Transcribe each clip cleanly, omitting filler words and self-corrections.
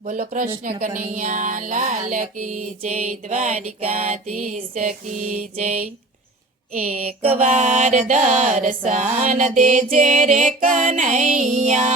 बोलो कृष्ण कन्हैया लाल की जय, द्वारिकाधीश की जय। एक बार दर्शन देजे रे कन्हैया,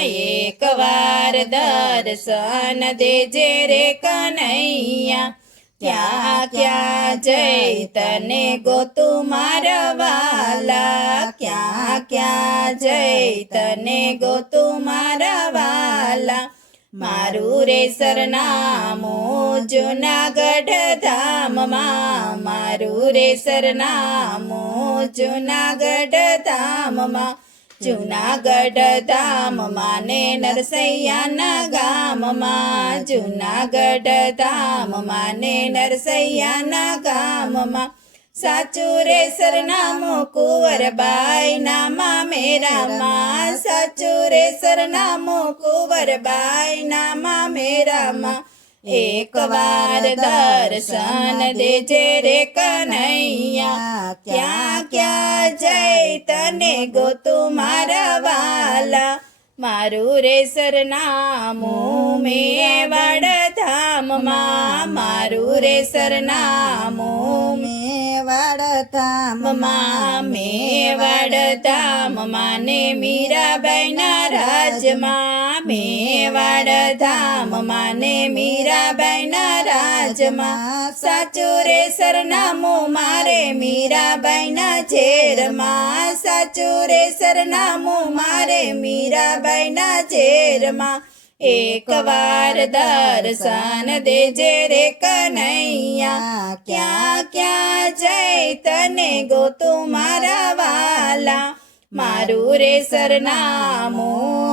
एक बार दर्शन देजे रे कन्हैया। क्या क्या जय तने गोतु मारा वाला, क्या क्या जय तने गोतु मारा वाला। मारू रे सरनामું જૂનાગઢ ધામમાં, મારું રે સરનામું જૂનાગઢ ધામમાં। જૂનાગઢ ધામમાં ને નરસૈયાના ગામમાં, જૂનાગઢ ધામમાં ને નરસૈયાના ગામમાં। સાચું રે સરનામું કુંવરબાઈ નામા મેરામાં, સાચું રે સરનામું કુંવરબાઈ નામા મેરામાં। એક વાર દર્શન દેજે રે કન્હૈયા, ક્યાં ક્યાં જય તને ગોતું મારા વાલા। મારું રે સરનામું મેવાડ ધામમાં, મારું રે સરનામું મેવાડ ધામમાં। મેવાડ ધામમાં ને મીરાબાઈના રાજમાં, મેવાડ ધામમાં ને મીરાબાઈના રાજમાં। સાચું રે સરનામું મારે મીરાબાઈના ઝેરમાં, સાચું રે સરનામું મારે મીરાબાઈના ઝેરમાં। એક વાર દર્શન દેજે રે કન્હૈયા, ક્યાં ક્યાં જય તને ગોતું મારા વાલા। મારું રે સરનામું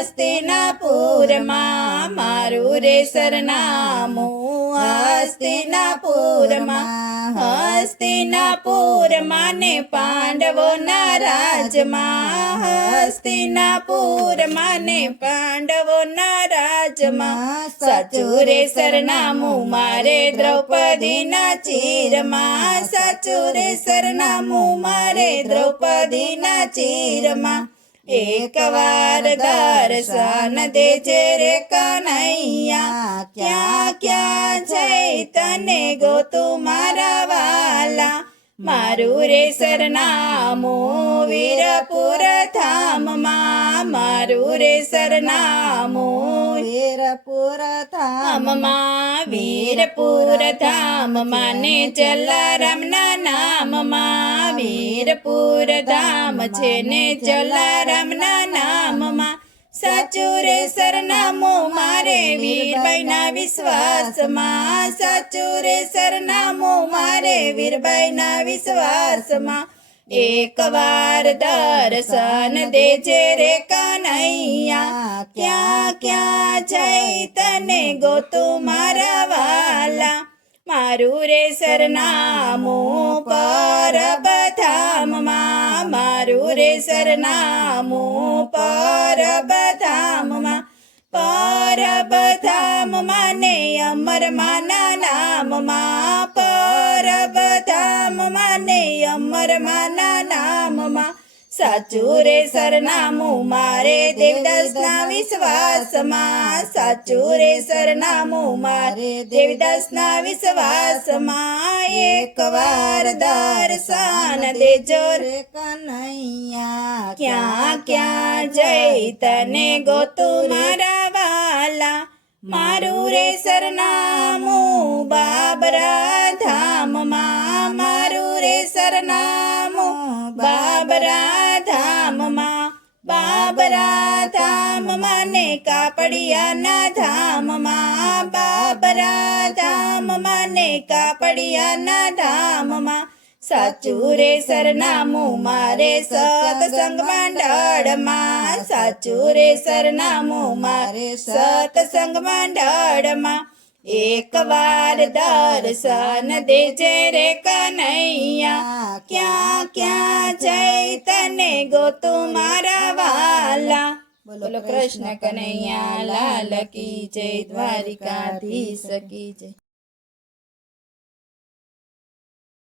હસ્તિનાપુરમાં, મારું રે સરનામું હસ્તિનાપુરમાં। હસ્તિનાપુરમાં ને પાંડવોના રાજમાં, હસ્તિનાપુરમાં ને પાંડવોના રાજમાં। સાચું રે સરનામું મારે દ્રૌપદીના ચીરમાં, સાચું રે સરનામું મારે દ્રૌપદીના ચીરમાં। એક વાર દર્શન દેજે રે કન્હૈયા, ક્યાં ક્યાં જય તને ગોતું મારા વાલા। મારું રે સરનામું વીરપુર ધામમાં, મારું રે સરનામું વીરપુર ધામમાં। વીરપુર ધામમાં ને જલારામના નામમાં, વીરપુર ધામ છે ને જલારામના નામમાં। સાચું રે સરનામું મારે વીરબાઈના વિશ્વાસમાં, સાચું રે સરનામું મારે વીરબાઈના વિશ્વાસમાં। એક વાર દર્શન દેજે રે કન્હૈયા, ક્યાં ક્યાં જય તને ગોતું મારા વાલા। મારું રે સરનામું પરબધામમાં, મારું રે સરનામું પરબધામમાં। પરબધામમાં ને અમરમાના નામમાં, પરબધામમાં ને અમરમાના નામમાં। સાચું રે સરનામું મારે દેવદાસના વિશ્વાસમાં, સાચું રે સરનામું મારે દેવદાસના વિશ્વાસમાં। એક વાર દર્શન દેજો રે કન્હૈયા, ક્યાં ક્યાં જય તને ગોતું મારા વાલા। મારું રે સરનામું બાબરા ધામમાં, મારું રે સરનામું બાબરા ધામમાં। બાબરા ધામમાં ને કાપડિયાના ધામમાં, બાબરા ધામમાં ને કાપડિયાના ધામમાં। સાચું રે સરનામું મારે સત્સંગ મંડળમાં, સાચું રે સરનામું મારે સત્સંગ મંડળમાં। એક વાર દર્શન દેજે રે કન્હૈયા, ક્યાં ક્યાં જય તને ગોતું મારા વાલા। બોલો કૃષ્ણ કન્હૈયા લાલ કી જય, દ્વારિકાધીશ કી જય।